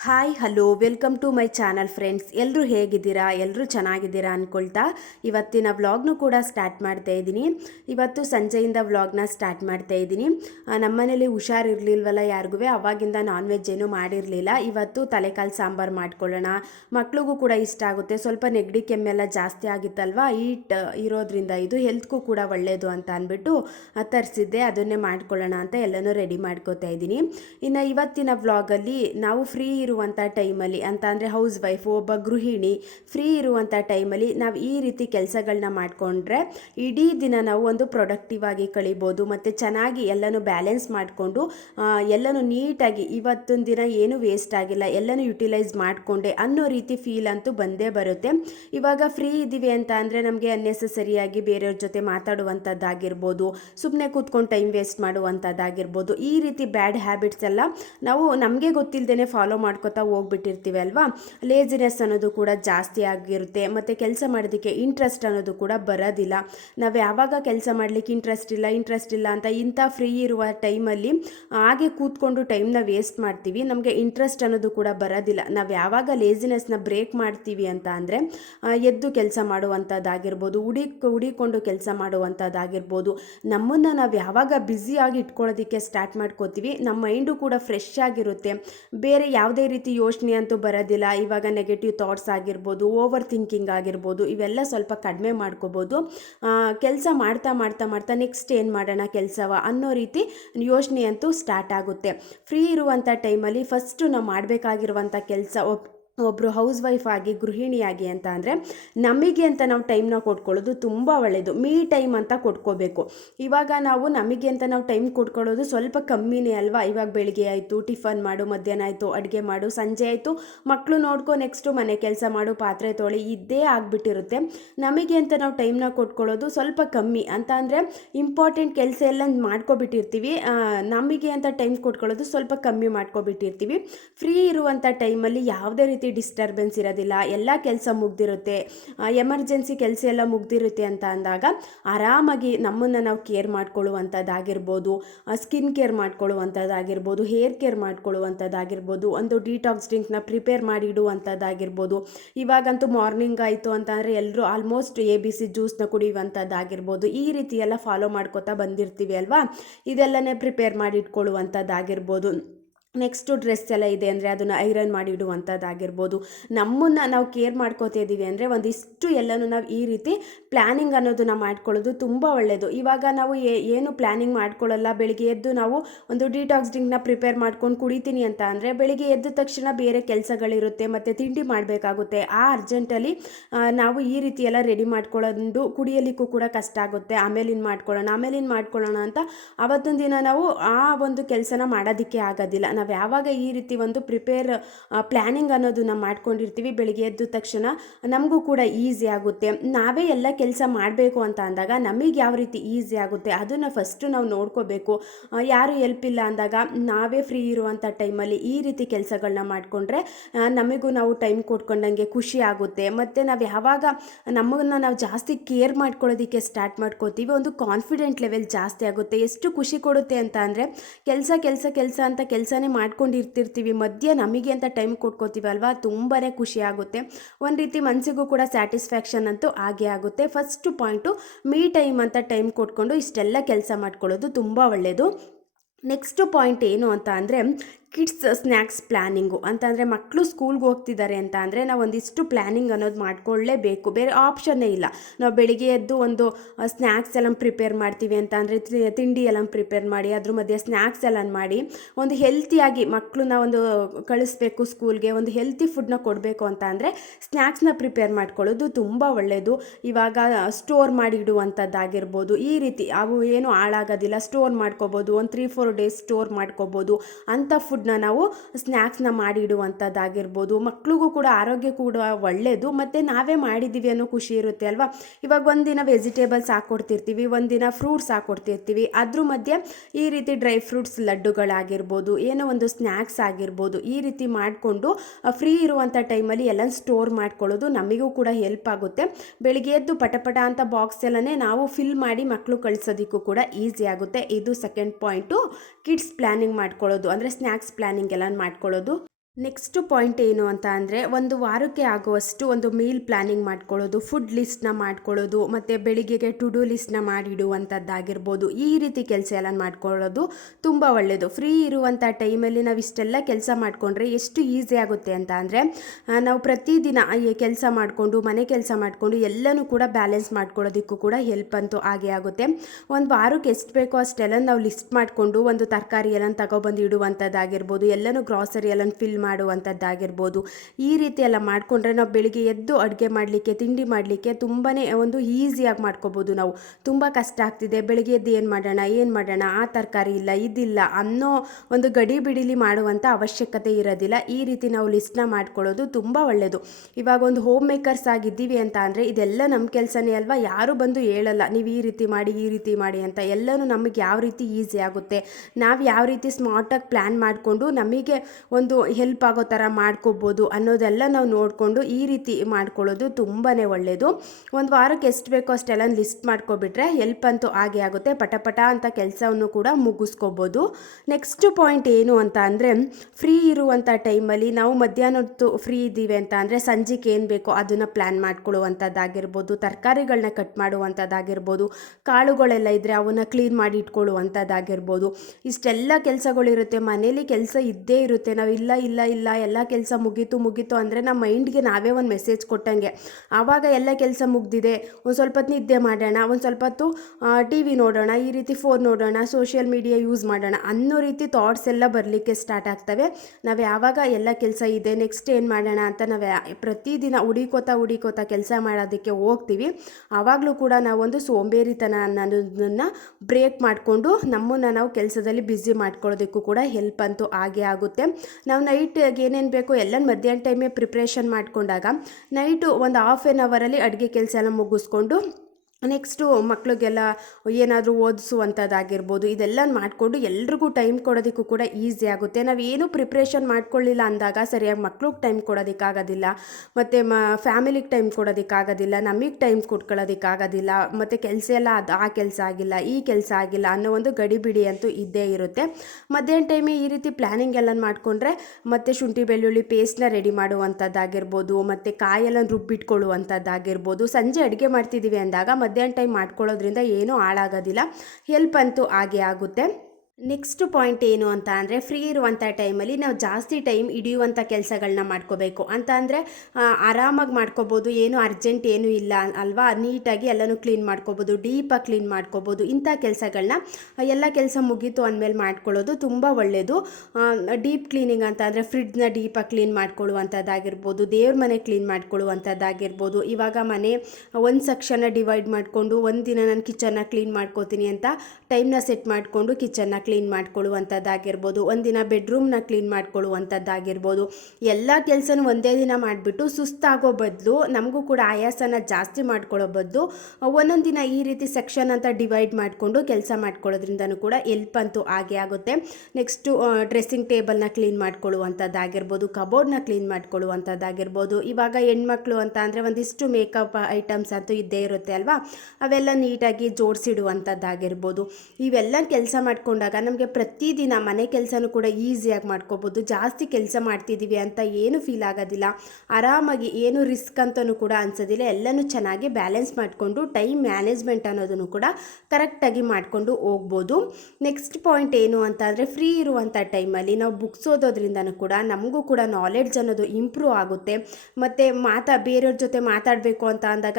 Hi hello welcome to my channel friends. ಎಲ್ಲರೂ ಹೇಗಿದ್ದೀರಾ? ಎಲ್ಲರೂ ಚೆನ್ನಾಗಿದ್ದೀರಾ ಅಂದ್ಕೊಳ್ತಾ ಇವತ್ತಿನ ವ್ಲಾಗ್ನು ಕೂಡ ಸ್ಟಾರ್ಟ್ ಮಾಡ್ತಾ ಇದ್ದೀನಿ. ಇವತ್ತು ಸಂಜೆಯಿಂದ ವ್ಲಾಗ್ನ ಸ್ಟಾರ್ಟ್ ಮಾಡ್ತಾ ಇದ್ದೀನಿ. ನಮ್ಮನೇಲಿ ಹುಷಾರಿರಲಿಲ್ವಲ್ಲ ಯಾರಿಗೂ, ಅವಾಗಿಂದ ನಾನ್ ವೆಜ್ ಏನೂ ಮಾಡಿರಲಿಲ್ಲ. ಇವತ್ತು ತಲೆಕಾಲು ಸಾಂಬಾರು ಮಾಡ್ಕೊಳ್ಳೋಣ, ಮಕ್ಳಿಗೂ ಕೂಡ ಇಷ್ಟ ಆಗುತ್ತೆ. ಸ್ವಲ್ಪ ನೆಗಡಿ ಕೆಮ್ಮೆಲ್ಲ ಜಾಸ್ತಿ ಆಗಿತ್ತಲ್ವ, ಈಟ್ ಇರೋದ್ರಿಂದ ಇದು ಹೆಲ್ತ್ಗೂ ಕೂಡ ಒಳ್ಳೆಯದು ಅಂತ ಅಂದ್ಬಿಟ್ಟು ತರಿಸಿದ್ದೆ. ಅದನ್ನೇ ಮಾಡ್ಕೊಳ್ಳೋಣ ಅಂತ ಎಲ್ಲನೂ ರೆಡಿ ಮಾಡ್ಕೋತಾ ಇದ್ದೀನಿ. ಇನ್ನು ಇವತ್ತಿನ ವ್ಲಾಗಲ್ಲಿ ನಾವು ಫ್ರೀ ಇರುವಂಥ ಟೈಮಲ್ಲಿ ಅಂತ ಅಂದರೆ ಹೌಸ್ ವೈಫು, ಒಬ್ಬ ಗೃಹಿಣಿ ಫ್ರೀ ಇರುವಂಥ ಟೈಮಲ್ಲಿ ನಾವು ಈ ರೀತಿ ಕೆಲಸಗಳನ್ನ ಮಾಡಿಕೊಂಡ್ರೆ ಇಡೀ ದಿನ ನಾವು ಒಂದು ಪ್ರೊಡಕ್ಟಿವ್ ಆಗಿ ಕಳಿಬೋದು ಮತ್ತು ಚೆನ್ನಾಗಿ ಎಲ್ಲನೂ ಬ್ಯಾಲೆನ್ಸ್ ಮಾಡಿಕೊಂಡು ಎಲ್ಲನೂ ನೀಟಾಗಿ ಇವತ್ತೊಂದು ದಿನ ಏನು ವೇಸ್ಟ್ ಆಗಿಲ್ಲ, ಎಲ್ಲನೂ ಯುಟಿಲೈಸ್ ಮಾಡಿಕೊಂಡೆ ಅನ್ನೋ ರೀತಿ ಫೀಲ್ ಅಂತೂ ಬಂದೇ ಬರುತ್ತೆ. ಇವಾಗ ಫ್ರೀ ಇದ್ದೀವಿ ಅಂತ ಅಂದರೆ ನಮಗೆ ಅನ್ನೆಸೆಸರಿಯಾಗಿ ಬೇರೆಯವ್ರ ಜೊತೆ ಮಾತಾಡುವಂಥದ್ದಾಗಿರ್ಬೋದು, ಸುಮ್ಮನೆ ಕೂತ್ಕೊಂಡು ಟೈಮ್ ವೇಸ್ಟ್ ಮಾಡುವಂಥದ್ದಾಗಿರ್ಬೋದು, ಈ ರೀತಿ ಬ್ಯಾಡ್ ಹ್ಯಾಬಿಟ್ಸ್ ಎಲ್ಲ ನಾವು ನಮಗೆ ಗೊತ್ತಿಲ್ಲದೇ ಫಾಲೋ ಮಾಡ್ಕೋತಾ ಹೋಗ್ಬಿಟ್ಟಿರ್ತೀವಿ ಅಲ್ವಾ. ಲೇಜಿನೆಸ್ ಅನ್ನೋದು ಕೂಡ ಜಾಸ್ತಿ ಆಗಿರುತ್ತೆ ಮತ್ತು ಕೆಲಸ ಮಾಡೋದಕ್ಕೆ ಇಂಟ್ರೆಸ್ಟ್ ಅನ್ನೋದು ಕೂಡ ಬರೋದಿಲ್ಲ. ನಾವು ಯಾವಾಗ ಕೆಲಸ ಮಾಡಲಿಕ್ಕೆ ಇಂಟ್ರೆಸ್ಟ್ ಇಲ್ಲ ಅಂತ ಇಂಥ ಫ್ರೀ ಇರುವ ಟೈಮಲ್ಲಿ ಹಾಗೆ ಕೂತ್ಕೊಂಡು ಟೈಮ್ನ ವೇಸ್ಟ್ ಮಾಡ್ತೀವಿ. ನಮಗೆ ಇಂಟ್ರೆಸ್ಟ್ ಅನ್ನೋದು ಕೂಡ ಬರೋದಿಲ್ಲ. ನಾವು ಯಾವಾಗ ಲೇಜಿನೆಸ್ನ ಬ್ರೇಕ್ ಮಾಡ್ತೀವಿ ಅಂತ ಅಂದರೆ ಎದ್ದು ಕೆಲಸ ಮಾಡುವಂಥದ್ದಾಗಿರ್ಬೋದು, ಹುಡಿಕೊಂಡು ಕೆಲಸ ಮಾಡುವಂಥದ್ದಾಗಿರ್ಬೋದು, ನಮ್ಮನ್ನು ನಾವು ಯಾವಾಗ ಬ್ಯುಸಿಯಾಗಿ ಇಟ್ಕೊಳ್ಳೋದಕ್ಕೆ ಸ್ಟಾರ್ಟ್ ಮಾಡ್ಕೋತೀವಿ, ನಮ್ಮ ಮೈಂಡು ಕೂಡ ಫ್ರೆಶ್ ಆಗಿರುತ್ತೆ. ಬೇರೆ ಯಾವುದೇ ರೀತಿ ಯೋಚನೆ ಅಂತೂ ಬರೋದಿಲ್ಲ. ಇವಾಗ ನೆಗೆಟಿವ್ ಥಾಟ್ಸ್ ಆಗಿರ್ಬೋದು, ಓವರ್ ಥಿಂಕಿಂಗ್ ಆಗಿರ್ಬೋದು, ಇವೆಲ್ಲ ಸ್ವಲ್ಪ ಕಡಿಮೆ ಮಾಡ್ಕೋಬೋದು. ಕೆಲಸ ಮಾಡ್ತಾ ಮಾಡ್ತಾ ಮಾಡ್ತಾ ನೆಕ್ಸ್ಟ್ ಏನು ಮಾಡೋಣ ಕೆಲಸವ ಅನ್ನೋ ರೀತಿ ಯೋಚನೆ ಅಂತೂ ಸ್ಟಾರ್ಟ್ ಆಗುತ್ತೆ. ಫ್ರೀ ಇರುವಂಥ ಟೈಮಲ್ಲಿ ಫಸ್ಟು ನಾವು ಮಾಡಬೇಕಾಗಿರುವಂಥ ಕೆಲಸ, ಒಬ್ಬರು ಹೌಸ್ ವೈಫ್ ಆಗಿ ಗೃಹಿಣಿಯಾಗಿ ಅಂತ ಅಂದರೆ ನಮಗೆ ಅಂತ ನಾವು ಟೈಮ್ನ ಕೊಟ್ಕೊಳ್ಳೋದು ತುಂಬ ಒಳ್ಳೆಯದು. ಮೀ ಟೈಮ್ ಅಂತ ಕೊಟ್ಕೋಬೇಕು. ಇವಾಗ ನಾವು ನಮಗೆ ಅಂತ ನಾವು ಟೈಮ್ ಕೊಟ್ಕೊಳ್ಳೋದು ಸ್ವಲ್ಪ ಕಮ್ಮಿನೇ ಅಲ್ವಾ. ಇವಾಗ ಬೆಳಿಗ್ಗೆ ಆಯಿತು ಟಿಫನ್ ಮಾಡು, ಮಧ್ಯಾಹ್ನ ಆಯಿತು ಅಡುಗೆ ಮಾಡು, ಸಂಜೆ ಆಯಿತು ಮಕ್ಕಳು ನೋಡ್ಕೊ, ನೆಕ್ಸ್ಟು ಮನೆ ಕೆಲಸ ಮಾಡು, ಪಾತ್ರೆ ತೊಳಿ, ಇದ್ದೇ ಆಗಿಬಿಟ್ಟಿರುತ್ತೆ. ನಮಗೆ ಅಂತ ನಾವು ಟೈಮ್ನ ಕೊಟ್ಕೊಳ್ಳೋದು ಸ್ವಲ್ಪ ಕಮ್ಮಿ ಅಂತ ಅಂದರೆ ಇಂಪಾರ್ಟೆಂಟ್ ಕೆಲಸ ಎಲ್ಲ ಮಾಡ್ಕೊಬಿಟ್ಟಿರ್ತೀವಿ. ನಮಗೆ ಅಂತ ಟೈಮ್ ಕೊಟ್ಕೊಳ್ಳೋದು ಸ್ವಲ್ಪ ಕಮ್ಮಿ ಮಾಡ್ಕೊಬಿಟ್ಟಿರ್ತೀವಿ. ಫ್ರೀ ಇರುವಂಥ ಟೈಮಲ್ಲಿ ಯಾವುದೇ ರೀತಿ ಡಿಸ್ಟರ್ಬೆನ್ಸ್ ಇರೋದಿಲ್ಲ, ಎಲ್ಲ ಕೆಲಸ ಮುಗ್ದಿರುತ್ತೆ, ಎಮರ್ಜೆನ್ಸಿ ಕೆಲಸ ಎಲ್ಲ ಮುಗ್ದಿರುತ್ತೆ ಅಂತ ಅಂದಾಗ ಆರಾಮಾಗಿ ನಮ್ಮನ್ನು ನಾವು ಕೇರ್ ಮಾಡ್ಕೊಳ್ಳುವಂಥದ್ದಾಗಿರ್ಬೋದು, ಸ್ಕಿನ್ ಕೇರ್ ಮಾಡ್ಕೊಳ್ಳುವಂಥದ್ದಾಗಿರ್ಬೋದು, ಹೇರ್ ಕೇರ್ ಮಾಡ್ಕೊಳ್ಳುವಂಥದ್ದಾಗಿರ್ಬೋದು, ಒಂದು ಡಿಟಾಕ್ಸ್ ಡ್ರಿಂಕ್ನ ಪ್ರಿಪೇರ್ ಮಾಡಿ ಇಡುವಂಥದ್ದಾಗಿರ್ಬೋದು. ಇವಾಗಂತೂ ಮಾರ್ನಿಂಗ್ ಆಯಿತು ಅಂತಂದರೆ ಎಲ್ಲರೂ ಆಲ್ಮೋಸ್ಟ್ ABC ಜ್ಯೂಸ್ನ ಕುಡಿಯುವಂಥದ್ದಾಗಿರ್ಬೋದು. ಈ ರೀತಿ ಎಲ್ಲ ಫಾಲೋ ಮಾಡ್ಕೋತಾ ಬಂದಿರ್ತೀವಿ ಅಲ್ವಾ. ಇದೆಲ್ಲನೇ ಪ್ರಿಪೇರ್ ಮಾಡಿ ಇಟ್ಕೊಳ್ಳುವಂಥದ್ದಾಗಿರ್ಬೋದು. ನೆಕ್ಸ್ಟು ಡ್ರೆಸ್ ಎಲ್ಲ ಇದೆ ಅಂದರೆ ಅದನ್ನು ಐರನ್ ಮಾಡಿ ಇಡುವಂಥದ್ದಾಗಿರ್ಬೋದು. ನಮ್ಮನ್ನು ನಾವು ಕೇರ್ ಮಾಡ್ಕೋತಾ ಇದ್ದೀವಿ ಅಂದರೆ ಒಂದಿಷ್ಟು ಎಲ್ಲನೂ ನಾವು ಈ ರೀತಿ ಪ್ಲ್ಯಾನಿಂಗ್ ಅನ್ನೋದನ್ನು ಮಾಡ್ಕೊಳ್ಳೋದು ತುಂಬ ಒಳ್ಳೆಯದು. ಇವಾಗ ನಾವು ಏನು ಪ್ಲ್ಯಾನಿಂಗ್ ಮಾಡ್ಕೊಳ್ಳಲ್ಲ. ಬೆಳಿಗ್ಗೆ ಎದ್ದು ನಾವು ಒಂದು ಡಿಟಾಕ್ಸ್ ಡ್ರಿಂಕ್ನ ಪ್ರಿಪೇರ್ ಮಾಡ್ಕೊಂಡು ಕುಡಿತೀನಿ ಅಂತ ಅಂದರೆ ಬೆಳಿಗ್ಗೆ ಎದ್ದ ತಕ್ಷಣ ಬೇರೆ ಕೆಲಸಗಳಿರುತ್ತೆ ಮತ್ತು ತಿಂಡಿ ಮಾಡಬೇಕಾಗುತ್ತೆ. ಆ ಅರ್ಜೆಂಟಲ್ಲಿ ನಾವು ಈ ರೀತಿ ಎಲ್ಲ ರೆಡಿ ಮಾಡ್ಕೊಳ್ಳೋದು ಕುಡಿಯಲಿಕ್ಕೂ ಕೂಡ ಕಷ್ಟ ಆಗುತ್ತೆ. ಆಮೇಲಿನ ಮಾಡ್ಕೊಳ್ಳೋಣ ಅಂತ ಅವತ್ತೊಂದು ದಿನ ನಾವು ಆ ಒಂದು ಕೆಲಸನ ಮಾಡೋದಕ್ಕೆ ಆಗೋದಿಲ್ಲ. ನಾವು ಯಾವಾಗ ಈ ರೀತಿ ಒಂದು ಪ್ಲ್ಯಾನಿಂಗ್ ಅನ್ನೋದನ್ನ ಮಾಡ್ಕೊಂಡಿರ್ತೀವಿ, ಬೆಳಿಗ್ಗೆ ಎದ್ದ ತಕ್ಷಣ ನಮಗೂ ಕೂಡ ಈಸಿ ಆಗುತ್ತೆ. ನಾವೇ ಎಲ್ಲ ಕೆಲಸ ಮಾಡಬೇಕು ಅಂತ ಅಂದಾಗ ನಮಗೆ ಯಾವ ರೀತಿ ಈಸಿ ಆಗುತ್ತೆ ಅದನ್ನು ಫಸ್ಟು ನಾವು ನೋಡ್ಕೋಬೇಕು. ಯಾರು ಹೆಲ್ಪ್ ಇಲ್ಲ ಅಂದಾಗ ನಾವೇ ಫ್ರೀ ಇರುವಂಥ ಟೈಮಲ್ಲಿ ಈ ರೀತಿ ಕೆಲಸಗಳನ್ನ ಮಾಡಿಕೊಂಡ್ರೆ ನಮಗೂ ನಾವು ಟೈಮ್ ಕೊಟ್ಕೊಂಡಂಗೆ ಖುಷಿ ಆಗುತ್ತೆ. ಮತ್ತು ನಾವು ಯಾವಾಗ ನಮ್ಮನ್ನು ನಾವು ಜಾಸ್ತಿ ಕೇರ್ ಮಾಡ್ಕೊಳ್ಳೋದಕ್ಕೆ ಸ್ಟಾರ್ಟ್ ಮಾಡ್ಕೋತೀವಿ, ಒಂದು ಕಾನ್ಫಿಡೆಂಟ್ ಲೆವೆಲ್ ಜಾಸ್ತಿ ಆಗುತ್ತೆ. ಎಷ್ಟು ಖುಷಿ ಕೊಡುತ್ತೆ ಅಂತ ಅಂದರೆ ಕೆಲಸ ಅಂತ ಕೆಲಸನೇ ಮಾಡ್ಕೊಂಡಿರ್ತಿರ್ತೀವಿ, ಮಧ್ಯೆ ನಮಗೆ ಅಂತ ಟೈಮ್ ಕೊಟ್ಕೋತೀವಿ ಅಲ್ವಾ, ತುಂಬಾ ಖುಷಿ ಆಗುತ್ತೆ. ಒಂದು ರೀತಿ ಮನಸ್ಸಿಗೂ ಕೂಡ ಸ್ಯಾಟಿಸ್ಫ್ಯಾಕ್ಷನ್ ಅಂತೂ ಆಗೇ ಆಗುತ್ತೆ. ಫಸ್ಟು ಪಾಯಿಂಟು ಮೀ ಟೈಮ್ ಅಂತ ಟೈಮ್ ಕೊಟ್ಕೊಂಡು ಇಷ್ಟೆಲ್ಲ ಕೆಲಸ ಮಾಡ್ಕೊಳ್ಳೋದು ತುಂಬ ಒಳ್ಳೆಯದು. ನೆಕ್ಸ್ಟು ಪಾಯಿಂಟ್ ಏನು ಅಂತ ಅಂದರೆ ಕಿಡ್ಸ್ ಸ್ನ್ಯಾಕ್ಸ್ ಪ್ಲ್ಯಾನಿಂಗು ಅಂತಂದರೆ ಮಕ್ಕಳು ಸ್ಕೂಲ್ಗೆ ಹೋಗ್ತಿದ್ದಾರೆ ಅಂತ ಅಂದರೆ ನಾವು ಒಂದಿಷ್ಟು ಪ್ಲ್ಯಾನಿಂಗ್ ಅನ್ನೋದು ಮಾಡ್ಕೊಳ್ಳೇಬೇಕು, ಬೇರೆ ಆಪ್ಷನ್ನೇ ಇಲ್ಲ. ನಾವು ಬೆಳಿಗ್ಗೆ ಎದ್ದು ಒಂದು ಸ್ನ್ಯಾಕ್ಸ್ ಎಲ್ಲ ಪ್ರಿಪೇರ್ ಮಾಡ್ತೀವಿ ಅಂತ ಅಂದರೆ ತಿಂಡಿ ಎಲ್ಲ ಪ್ರಿಪೇರ್ ಮಾಡಿ ಅದ್ರ ಮಧ್ಯೆ ಸ್ನ್ಯಾಕ್ಸ್ ಎಲ್ಲ ಮಾಡಿ ಒಂದು ಹೆಲ್ತಿಯಾಗಿ ಮಕ್ಕಳನ್ನ ಒಂದು ಕಳಿಸ್ಬೇಕು ಸ್ಕೂಲ್ಗೆ, ಒಂದು ಹೆಲ್ತಿ ಫುಡ್ನ ಕೊಡಬೇಕು ಅಂತ ಅಂದರೆ ಸ್ನ್ಯಾಕ್ಸ್ನ ಪ್ರಿಪೇರ್ ಮಾಡ್ಕೊಳ್ಳೋದು ತುಂಬ ಒಳ್ಳೆಯದು. ಇವಾಗ ಸ್ಟೋರ್ ಮಾಡಿ ಇಡುವಂಥದ್ದಾಗಿರ್ಬೋದು, ಈ ರೀತಿ ಅವು ಏನು ಹಾಳಾಗೋದಿಲ್ಲ, ಸ್ಟೋರ್ ಮಾಡ್ಕೋಬೋದು, ಒಂದು 3-4 ಡೇಸ್ ಸ್ಟೋರ್ ಮಾಡ್ಕೋಬೋದು. ಅಂಥ ಫುಡ್ನ ನಾವು ಸ್ನ್ಯಾಕ್ಸ್ನ ಮಾಡಿ ಇಡುವಂಥದ್ದಾಗಿರ್ಬೋದು. ಮಕ್ಳಿಗೂ ಕೂಡ ಆರೋಗ್ಯ ಕೂಡ ಒಳ್ಳೆಯದು ಮತ್ತು ನಾವೇ ಮಾಡಿದ್ದೀವಿ ಅನ್ನೋ ಖುಷಿ ಇರುತ್ತೆ ಅಲ್ವಾ. ಇವಾಗ ಒಂದಿನ ವೆಜಿಟೇಬಲ್ಸ್ ಹಾಕ್ಕೊಡ್ತಿರ್ತೀವಿ, ಒಂದಿನ ಫ್ರೂಟ್ಸ್ ಹಾಕ್ಕೊಡ್ತಿರ್ತೀವಿ, ಅದ್ರ ಮಧ್ಯೆ ಈ ರೀತಿ ಡ್ರೈ ಫ್ರೂಟ್ಸ್ ಲಡ್ಡುಗಳಾಗಿರ್ಬೋದು, ಏನೋ ಒಂದು ಸ್ನ್ಯಾಕ್ಸ್ ಆಗಿರ್ಬೋದು, ಈ ರೀತಿ ಮಾಡಿಕೊಂಡು ಫ್ರೀ ಇರುವಂಥ ಟೈಮಲ್ಲಿ ಎಲ್ಲ ಸ್ಟೋರ್ ಮಾಡ್ಕೊಳ್ಳೋದು ನಮಗೂ ಕೂಡ ಹೆಲ್ಪ್ ಆಗುತ್ತೆ. ಬೆಳಿಗ್ಗೆ ಎದ್ದು ಪಟಪಟ ಅಂತ ಬಾಕ್ಸ್ ಎಲ್ಲನೇ ನಾವು ಫಿಲ್ ಮಾಡಿ ಮಕ್ಕಳು ಕಳಿಸೋದಕ್ಕೂ ಕೂಡ ಈಸಿ ಆಗುತ್ತೆ. ಇದು ಸೆಕೆಂಡ್ ಪಾಯಿಂಟು, ಕಿಡ್ಸ್ ಪ್ಲ್ಯಾನಿಂಗ್ ಮಾಡ್ಕೊಳ್ಳೋದು ಅಂದರೆ ಸ್ನ್ಯಾಕ್ಸ್ ಪ್ಲ್ಯಾನಿಂಗ್ ಎಲ್ಲ ಮಾಡ್ಕೊಳ್ಳೋದು. ನೆಕ್ಸ್ಟ್ ಪಾಯಿಂಟ್ ಏನು ಅಂತ ಅಂದರೆ ಒಂದು ವಾರಕ್ಕೆ ಆಗುವಷ್ಟು ಒಂದು ಮೀಲ್ ಪ್ಲ್ಯಾನಿಂಗ್ ಮಾಡ್ಕೊಳ್ಳೋದು, ಫುಡ್ ಲಿಸ್ಟ್ನ ಮಾಡ್ಕೊಳ್ಳೋದು, ಮತ್ತು ಬೆಳಿಗ್ಗೆಗೆ ಟು ಡೂ ಲಿಸ್ಟ್ನ ಮಾಡಿಡುವಂಥದ್ದಾಗಿರ್ಬೋದು. ಈ ರೀತಿ ಕೆಲಸ ಎಲ್ಲ ಮಾಡ್ಕೊಳ್ಳೋದು ತುಂಬ ಒಳ್ಳೆಯದು. ಫ್ರೀ ಇರುವಂಥ ಟೈಮಲ್ಲಿ ನಾವು ಇಷ್ಟೆಲ್ಲ ಕೆಲಸ ಮಾಡಿಕೊಂಡ್ರೆ ಎಷ್ಟು ಈಸಿ ಆಗುತ್ತೆ ಅಂತ ಅಂದರೆ, ನಾವು ಪ್ರತಿದಿನ ಈ ಕೆಲಸ ಮಾಡಿಕೊಂಡು ಮನೆ ಕೆಲಸ ಮಾಡಿಕೊಂಡು ಎಲ್ಲನೂ ಕೂಡ ಬ್ಯಾಲೆನ್ಸ್ ಮಾಡ್ಕೊಳ್ಳೋದಕ್ಕೂ ಕೂಡ ಹೆಲ್ಪ್ ಅಂತೂ ಆಗೇ ಆಗುತ್ತೆ. ಒಂದು ವಾರಕ್ಕೆ ಎಷ್ಟು ಬೇಕೋ ಅಷ್ಟೆಲ್ಲ ನಾವು ಲಿಸ್ಟ್ ಮಾಡಿಕೊಂಡು ಒಂದು ತರಕಾರಿ ಎಲ್ಲ ತಗೊಬಂದು ಇಡುವಂಥದ್ದಾಗಿರ್ಬೋದು, ಎಲ್ಲನೂ ಗ್ರಾಸರಿ ಎಲ್ಲ ಫಿಲ್ ಮಾಡುವಂಥದ್ದಾಗಿರ್ಬೋದು. ಈ ರೀತಿ ಎಲ್ಲ ಮಾಡಿಕೊಂಡ್ರೆ ನಾವು ಬೆಳಿಗ್ಗೆ ಎದ್ದು ಅಡುಗೆ ಮಾಡಲಿಕ್ಕೆ, ತಿಂಡಿ ಮಾಡಲಿಕ್ಕೆ ತುಂಬಾ ಒಂದು ಈಸಿಯಾಗಿ ಮಾಡ್ಕೋಬೋದು. ನಾವು ತುಂಬ ಕಷ್ಟ ಆಗ್ತಿದೆ, ಬೆಳಿಗ್ಗೆ ಎದ್ದು ಏನು ಮಾಡೋಣ, ಆ ತರಕಾರಿ ಇಲ್ಲ, ಇದಿಲ್ಲ ಅನ್ನೋ ಒಂದು ಗಡಿ ಬಿಡಿಲಿ ಮಾಡುವಂಥ ಅವಶ್ಯಕತೆ ಇರೋದಿಲ್ಲ. ಈ ರೀತಿ ನಾವು ಲಿಸ್ಟ್ನ ಮಾಡ್ಕೊಳ್ಳೋದು ತುಂಬ ಒಳ್ಳೆಯದು. ಇವಾಗ ಒಂದು ಹೋಮ್ ಮೇಕರ್ಸ್ ಆಗಿದ್ದೀವಿ ಅಂತ ಅಂದರೆ ಇದೆಲ್ಲ ನಮ್ಮ ಕೆಲಸನೇ ಅಲ್ವಾ. ಯಾರು ಬಂದು ಹೇಳಲ್ಲ ನೀವು ಈ ರೀತಿ ಮಾಡಿ ಅಂತ. ಎಲ್ಲನೂ ನಮಗೆ ಯಾವ ರೀತಿ ಈಸಿ ಆಗುತ್ತೆ, ನಾವು ಯಾವ ರೀತಿ ಸ್ಮಾರ್ಟಾಗಿ ಪ್ಲ್ಯಾನ್ ಮಾಡಿಕೊಂಡು ನಮಗೆ ಒಂದು ಹೆಲ್ಪ್ ಆಗೋ ಥರ ಮಾಡ್ಕೋಬೋದು ಅನ್ನೋದೆಲ್ಲ ನಾವು ನೋಡಿಕೊಂಡು ಈ ರೀತಿ ಮಾಡ್ಕೊಳ್ಳೋದು ತುಂಬಾ ಒಳ್ಳೆಯದು. ಒಂದು ವಾರಕ್ಕೆ ಎಷ್ಟು ಬೇಕೋ ಅಷ್ಟೆಲ್ಲ ಲಿಸ್ಟ್ ಮಾಡ್ಕೊಬಿಟ್ರೆ ಹೆಲ್ಪ್ ಅಂತೂ ಆಗೇ ಆಗುತ್ತೆ. ಪಟ ಅಂತ ಕೆಲಸವನ್ನು ಕೂಡ ಮುಗಿಸ್ಕೋಬೋದು. ನೆಕ್ಸ್ಟ್ ಪಾಯಿಂಟ್ ಏನು ಅಂತ ಅಂದರೆ, ಫ್ರೀ ಇರುವಂಥ ಟೈಮಲ್ಲಿ ನಾವು ಮಧ್ಯಾಹ್ನ ಹೊತ್ತು ಫ್ರೀ ಇದ್ದೀವಿ ಅಂತ ಅಂದರೆ ಸಂಜೆಗೆ ಏನು ಬೇಕೋ ಅದನ್ನು ಪ್ಲ್ಯಾನ್ ಮಾಡ್ಕೊಳ್ಳುವಂಥದ್ದಾಗಿರ್ಬೋದು, ತರಕಾರಿಗಳನ್ನ ಕಟ್ ಮಾಡುವಂಥದ್ದಾಗಿರ್ಬೋದು, ಕಾಳುಗಳೆಲ್ಲ ಇದ್ದರೆ ಅವನ್ನ ಕ್ಲೀನ್ ಮಾಡಿ ಇಟ್ಕೊಳ್ಳುವಂಥದ್ದಾಗಿರ್ಬೋದು. ಇಷ್ಟೆಲ್ಲ ಕೆಲಸಗಳಿರುತ್ತೆ, ಮನೇಲಿ ಕೆಲಸ ಇದ್ದೇ ಇರುತ್ತೆ. ನಾವು ಇಲ್ಲ ಎಲ್ಲ ಕೆಲಸ ಮುಗೀತು ಅಂದರೆ ನಮ್ಮ ಮೈಂಡ್ಗೆ ನಾವೇ ಒಂದು ಮೆಸೇಜ್ ಕೊಟ್ಟಂಗೆ. ಆವಾಗ ಎಲ್ಲ ಕೆಲಸ ಮುಗ್ದಿದೆ, ಒಂದು ಸ್ವಲ್ಪ ಹೊತ್ತು ನಿದ್ದೆ ಮಾಡೋಣ, ಒಂದು ಸ್ವಲ್ಪ ಹೊತ್ತು ಟಿ ವಿ ನೋಡೋಣ, ಈ ರೀತಿ ಫೋನ್ ನೋಡೋಣ, ಸೋಷಿಯಲ್ ಮೀಡಿಯಾ ಯೂಸ್ ಮಾಡೋಣ ಅನ್ನೋ ರೀತಿ ಥಾಟ್ಸ್ ಎಲ್ಲ ಬರಲಿಕ್ಕೆ ಸ್ಟಾರ್ಟ್ ಆಗ್ತವೆ. ನಾವು ಯಾವಾಗ ಎಲ್ಲ ಕೆಲಸ ಇದೆ ನೆಕ್ಸ್ಟ್ ಏನು ಮಾಡೋಣ ಅಂತ ನಾವು ಪ್ರತಿದಿನ ಹುಡುಕೋತಾ ಕೆಲಸ ಮಾಡೋದಕ್ಕೆ ಹೋಗ್ತೀವಿ, ಆವಾಗಲೂ ಕೂಡ ನಾವೊಂದು ಸೋಂಬೇರಿತನ ಅನ್ನೋದನ್ನು ಬ್ರೇಕ್ ಮಾಡಿಕೊಂಡು ನಮ್ಮನ್ನು ನಾವು ಕೆಲಸದಲ್ಲಿ ಬ್ಯುಸಿ ಮಾಡ್ಕೊಳ್ಳೋದಕ್ಕೂ ಕೂಡ ಹೆಲ್ಪ್ ಅಂತೂ ಆಗೇ ಆಗುತ್ತೆ. ನಾವು ನೈಟ್ಗೆ ಏನೇನು ಬೇಕೋ ಎಲ್ಲ ಮಧ್ಯಾಹ್ನ ಟೈಮೇ ಪ್ರಿಪ್ರೇಷನ್ ಮಾಡಿಕೊಂಡಾಗ ನೈಟು ಒಂದು ಹಾಫ್ ಆನ್ ಅವರಲ್ಲಿ ಅಡುಗೆ ಕೆಲಸ ಎಲ್ಲ ಮುಗಿಸ್ಕೊಂಡು ನೆಕ್ಸ್ಟು ಮಕ್ಕಳಿಗೆಲ್ಲ ಏನಾದರೂ ಓದಿಸುವಂಥದ್ದಾಗಿರ್ಬೋದು, ಇದೆಲ್ಲ ಮಾಡಿಕೊಂಡು ಎಲ್ರಿಗೂ ಟೈಮ್ ಕೊಡೋದಕ್ಕೂ ಕೂಡ ಈಸಿ ಆಗುತ್ತೆ. ನಾವೇನು ಪ್ರಿಪ್ರೇಷನ್ ಮಾಡ್ಕೊಳ್ಳಿಲ್ಲ ಅಂದಾಗ ಸರಿಯಾಗಿ ಮಕ್ಳಿಗೆ ಟೈಮ್ ಕೊಡೋದಕ್ಕಾಗೋದಿಲ್ಲ, ಮತ್ತು ಫ್ಯಾಮಿಲಿಗೆ ಟೈಮ್ ಕೊಡೋದಕ್ಕಾಗೋದಿಲ್ಲ, ನಮಗೆ ಟೈಮ್ ಕೊಟ್ಕೊಳ್ಳೋದಕ್ಕಾಗೋದಿಲ್ಲ, ಮತ್ತು ಕೆಲಸ ಎಲ್ಲ ಆ ಕೆಲಸ ಆಗಿಲ್ಲ, ಈ ಕೆಲಸ ಆಗಿಲ್ಲ ಅನ್ನೋ ಒಂದು ಗಡಿಬಿಡಿ ಅಂತೂ ಇದ್ದೇ ಇರುತ್ತೆ. ಮಧ್ಯಾಹ್ನ ಟೈಮೇ ಈ ರೀತಿ ಪ್ಲ್ಯಾನಿಂಗ್ ಎಲ್ಲ ಮಾಡಿಕೊಂಡ್ರೆ ಮತ್ತು ಶುಂಠಿ ಬೆಳ್ಳುಳ್ಳಿ ಪೇಸ್ಟ್ನ ರೆಡಿ ಮಾಡುವಂಥದ್ದಾಗಿರ್ಬೋದು, ಮತ್ತು ಕಾಯೆಲ್ಲ ರುಬ್ಬಿಟ್ಕೊಳ್ಳುವಂಥದ್ದಾಗಿರ್ಬೋದು. ಸಂಜೆ ಅಡುಗೆ ಮಾಡ್ತಿದ್ದೀವಿ ಅಂದಾಗ ಮಧ್ಯಾಹ್ನ ಟೈಮ್ ಮಾಡ್ಕೊಳ್ಳೋದ್ರಿಂದ ಏನೂ ಹಾಳಾಗೋದಿಲ್ಲ, ಹೆಲ್ಪ್ ಅಂತೂ ಆಗೇ ಆಗುತ್ತೆ. ನೆಕ್ಸ್ಟ್ ಪಾಯಿಂಟ್ ಏನು ಅಂತ ಅಂದರೆ, ಫ್ರೀ ಇರುವಂಥ ಟೈಮಲ್ಲಿ ನಾವು ಜಾಸ್ತಿ ಟೈಮ್ ಹಿಡಿಯುವಂಥ ಕೆಲಸಗಳನ್ನ ಮಾಡ್ಕೋಬೇಕು ಅಂತ ಅಂದರೆ ಆರಾಮಾಗಿ ಮಾಡ್ಕೋಬೋದು. ಏನು ಅರ್ಜೆಂಟ್ ಏನೂ ಇಲ್ಲ ಅಲ್ವಾ, ನೀಟಾಗಿ ಎಲ್ಲನೂ ಕ್ಲೀನ್ ಮಾಡ್ಕೋಬೋದು, ಡೀಪಾಗಿ ಕ್ಲೀನ್ ಮಾಡ್ಕೋಬೋದು. ಇಂಥ ಕೆಲಸಗಳನ್ನ ಎಲ್ಲ ಕೆಲಸ ಮುಗೀತು ಅಂದಮೇಲೆ ಮಾಡ್ಕೊಳ್ಳೋದು ತುಂಬ ಒಳ್ಳೆಯದು. ಡೀಪ್ ಕ್ಲೀನಿಂಗ್ ಅಂತ ಅಂದರೆ ಫ್ರಿಡ್ಜ್ನ ಡೀಪಾಗಿ ಕ್ಲೀನ್ ಮಾಡ್ಕೊಳ್ಳುವಂಥದ್ದಾಗಿರ್ಬೋದು, ದೇವ್ರ ಮನೆ ಕ್ಲೀನ್ ಮಾಡ್ಕೊಳ್ಳುವಂಥದ್ದಾಗಿರ್ಬೋದು. ಇವಾಗ ಮನೆ ಒಂದು ಸೆಕ್ಷನ್ನ ಡಿವೈಡ್ ಮಾಡಿಕೊಂಡು ಒಂದಿನ ನಾನು ಕಿಚನ್ನ ಕ್ಲೀನ್ ಮಾಡ್ಕೋತೀನಿ ಅಂತ ಟೈಮ್ನ ಸೆಟ್ ಮಾಡಿಕೊಂಡು ಕಿಚನ್ನ ಕ್ಲೀನ್ ಮಾಡ್ಕೊಳ್ಳುವಂಥದ್ದಾಗಿರ್ಬೋದು, ಒಂದಿನ ಬೆಡ್ರೂಮ್ನ ಕ್ಲೀನ್ ಮಾಡ್ಕೊಳ್ಳುವಂಥದ್ದಾಗಿರ್ಬೋದು. ಎಲ್ಲ ಕೆಲಸನೂ ಒಂದೇ ದಿನ ಮಾಡಿಬಿಟ್ಟು ಸುಸ್ತಾಗೋ ಬದಲು, ನಮಗೂ ಕೂಡ ಆಯಾಸನ ಜಾಸ್ತಿ ಮಾಡ್ಕೊಳ್ಳೋ ಬದಲು ಒಂದೊಂದು ದಿನ ಈ ರೀತಿ ಸೆಕ್ಷನ್ ಅಂತ ಡಿವೈಡ್ ಮಾಡಿಕೊಂಡು ಕೆಲಸ ಮಾಡ್ಕೊಳ್ಳೋದ್ರಿಂದನೂ ಕೂಡ ಹೆಲ್ಪ್ ಅಂತೂ ಆಗೇ ಆಗುತ್ತೆ. ನೆಕ್ಸ್ಟು ಡ್ರೆಸ್ಸಿಂಗ್ ಟೇಬಲ್ನ ಕ್ಲೀನ್ ಮಾಡ್ಕೊಳ್ಳುವಂಥದ್ದಾಗಿರ್ಬೋದು, ಕಬೋರ್ಡ್ನ ಕ್ಲೀನ್ ಮಾಡ್ಕೊಳ್ಳುವಂಥದ್ದಾಗಿರ್ಬೋದು. ಇವಾಗ ಹೆಣ್ಮಕ್ಳು ಅಂತ ಅಂದರೆ ಒಂದಿಷ್ಟು ಮೇಕಪ್ ಐಟಮ್ಸ್ ಅಂತೂ ಇದ್ದೇ ಇರುತ್ತೆ ಅಲ್ವಾ, ಅವೆಲ್ಲ ನೀಟಾಗಿ ಜೋಡಿಸಿಡುವಂಥದ್ದಾಗಿರ್ಬೋದು. ಇವೆಲ್ಲ ಕೆಲಸ ಮಾಡ್ಕೊಂಡಾಗ ನಮಗೆ ಪ್ರತಿದಿನ ಮನೆ ಕೆಲಸನೂ ಕೂಡ ಈಸಿಯಾಗಿ ಮಾಡ್ಕೋಬೋದು. ಜಾಸ್ತಿ ಕೆಲಸ ಮಾಡ್ತಿದ್ದೀವಿ ಅಂತ ಏನು ಫೀಲ್ ಆಗೋದಿಲ್ಲ, ಆರಾಮಾಗಿ ಏನು ರಿಸ್ಕ್ ಅಂತಲೂ ಕೂಡ ಅನ್ಸೋದಿಲ್ಲ. ಎಲ್ಲನೂ ಚೆನ್ನಾಗಿ ಬ್ಯಾಲೆನ್ಸ್ ಮಾಡಿಕೊಂಡು ಟೈಮ್ ಮ್ಯಾನೇಜ್ಮೆಂಟ್ ಅನ್ನೋದನ್ನು ಕೂಡ ಕರೆಕ್ಟಾಗಿ ಮಾಡಿಕೊಂಡು ಹೋಗ್ಬೋದು. ನೆಕ್ಸ್ಟ್ ಪಾಯಿಂಟ್ ಏನು ಅಂತ ಅಂದರೆ, ಫ್ರೀ ಇರುವಂಥ ಟೈಮಲ್ಲಿ ನಾವು ಬುಕ್ಸ್ ಓದೋದ್ರಿಂದನೂ ಕೂಡ ನಮಗೂ ಕೂಡ ನಾಲೆಡ್ಜ್ ಅನ್ನೋದು ಇಂಪ್ರೂವ್ ಆಗುತ್ತೆ. ಮತ್ತು ಬೇರೆಯವ್ರ ಜೊತೆ ಮಾತಾಡಬೇಕು ಅಂತ ಅಂದಾಗ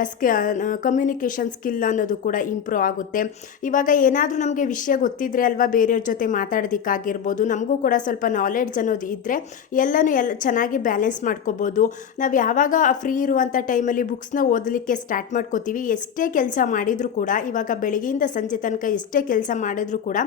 ಕಮ್ಯುನಿಕೇಷನ್ ಸ್ಕಿಲ್ ಅನ್ನೋದು ಕೂಡ ಇಂಪ್ರೂವ್ ಆಗುತ್ತೆ. ಇವಾಗ ಏನಾದರೂ ನಮಗೆ ವಿಷಯ ಗೊತ್ತಿದ್ರೆ ಅಲ್ವಾ ಬೇರೆಯವ್ರ ಜೊತೆ ಮಾತಾಡೋದಕ್ಕಾಗಿರ್ಬೋದು, ನಮಗೂ ಕೂಡ ಸ್ವಲ್ಪ ನಾಲೆಡ್ಜ್ ಅನ್ನೋದು ಇದ್ದರೆ ಎಲ್ಲನೂ ಚೆನ್ನಾಗಿ ಬ್ಯಾಲೆನ್ಸ್ ಮಾಡ್ಕೋಬೋದು. ನಾವು ಯಾವಾಗ ಫ್ರೀ ಇರುವಂಥ ಟೈಮಲ್ಲಿ ಬುಕ್ಸ್ನ ಓದಲಿಕ್ಕೆ ಸ್ಟಾರ್ಟ್ ಮಾಡ್ಕೋತೀವಿ, ಎಷ್ಟೇ ಕೆಲಸ ಮಾಡಿದರೂ ಕೂಡ, ಇವಾಗ ಬೆಳಗ್ಗೆಯಿಂದ ಸಂಜೆ ತನಕ ಎಷ್ಟೇ ಕೆಲಸ ಮಾಡಿದ್ರೂ ಕೂಡ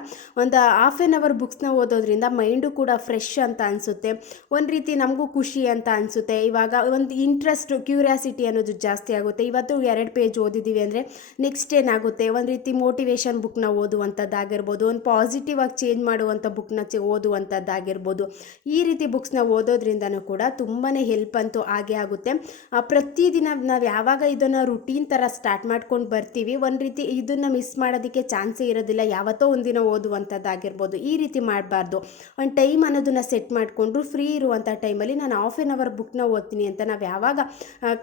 ಒಂದು ಹಾಫ್ ಆನ್ ಅವರ್ ಬುಕ್ಸ್ನ ಓದೋದ್ರಿಂದ ಮೈಂಡು ಕೂಡ ಫ್ರೆಶ್ ಅಂತ ಅನಿಸುತ್ತೆ, ಒಂದು ರೀತಿ ನಮಗೂ ಖುಷಿ ಅಂತ ಅನಿಸುತ್ತೆ. ಇವಾಗ ಒಂದು ಇಂಟ್ರೆಸ್ಟ್, ಕ್ಯೂರಿಯಾಸಿಟಿ ಅನ್ನೋದು ಜಾಸ್ತಿ ಆಗುತ್ತೆ. ಇವತ್ತು 2 ಪೇಜ್ ಓದಿದ್ದೀವಿ ಅಂದರೆ ನೆಕ್ಸ್ಟ್ ಏನಾಗುತ್ತೆ, ಒಂದು ರೀತಿ ಮೋಟಿವೇಶನ್ ಬುಕ್ನ ಓದುವಂಥದ್ದಾಗಿರ್ಬೋದು, ಒಂದು ಪಾಸಿಟಿವ್ ಪಾಸಿಟಿವ್ ಆಗಿ ಚೇಂಜ್ ಮಾಡುವಂಥ ಬುಕ್ನ ಓದುವಂಥದ್ದಾಗಿರ್ಬೋದು. ಈ ರೀತಿ ಬುಕ್ಸ್ನ ಓದೋದ್ರಿಂದನೂ ಕೂಡ ತುಂಬಾ ಹೆಲ್ಪ್ ಅಂತೂ ಆಗೇ ಆಗುತ್ತೆ. ಪ್ರತಿದಿನ ನಾವು ಯಾವಾಗ ಇದನ್ನು ರುಟೀನ್ ಥರ ಸ್ಟಾರ್ಟ್ ಮಾಡ್ಕೊಂಡು ಬರ್ತೀವಿ, ಒಂದು ರೀತಿ ಇದನ್ನು ಮಿಸ್ ಮಾಡೋದಕ್ಕೆ ಚಾನ್ಸೇ ಇರೋದಿಲ್ಲ. ಯಾವತ್ತೋ ಒಂದಿನ ಓದುವಂಥದ್ದಾಗಿರ್ಬೋದು. ಈ ರೀತಿ ಮಾಡಬಾರ್ದು. ಒಂದು ಟೈಮ್ ಅನ್ನೋದನ್ನು ಸೆಟ್ ಮಾಡಿಕೊಂಡ್ರು ಫ್ರೀ ಇರುವಂಥ ಟೈಮಲ್ಲಿ ನಾನು ಹಾಫ್ ಆನ್ ಅವರ್ ಬುಕ್ನ ಓದ್ತೀನಿ ಅಂತ ನಾವು ಯಾವಾಗ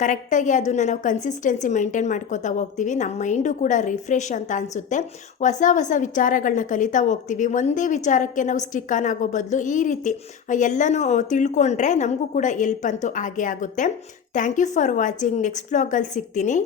ಕರೆಕ್ಟಾಗಿ ಅದನ್ನು ನಾವು ಕನ್ಸಿಸ್ಟೆನ್ಸಿ ಮೇಂಟೈನ್ ಮಾಡ್ಕೋತಾ ಹೋಗ್ತೀವಿ, ನಮ್ಮ ಮೈಂಡು ಕೂಡ ರಿಫ್ರೆಶ್ ಅಂತ ಅನಿಸುತ್ತೆ. ಹೊಸ ಹೊಸ ವಿಚಾರಗಳನ್ನ ಕಲಿತಾ ಹೋಗ್ತೀವಿ. ಒಂದೇ ವಿಚಾರಕ್ಕೆ ನಾವು ಸ್ಟಿಕ್ ಆನ್ ಆಗೋ ಬದಲು ಈ ರೀತಿ ಎಲ್ಲನೂ ತಿಳ್ಕೊಂಡ್ರೆ ನಮಗೂ ಕೂಡ ಹೆಲ್ಪ್ ಅಂತೂ ಆಗೇ ಆಗುತ್ತೆ. Thank you for watching. Next ವ್ಲಾಗಲ್ಲಿ ಸಿಗ್ತೀನಿ.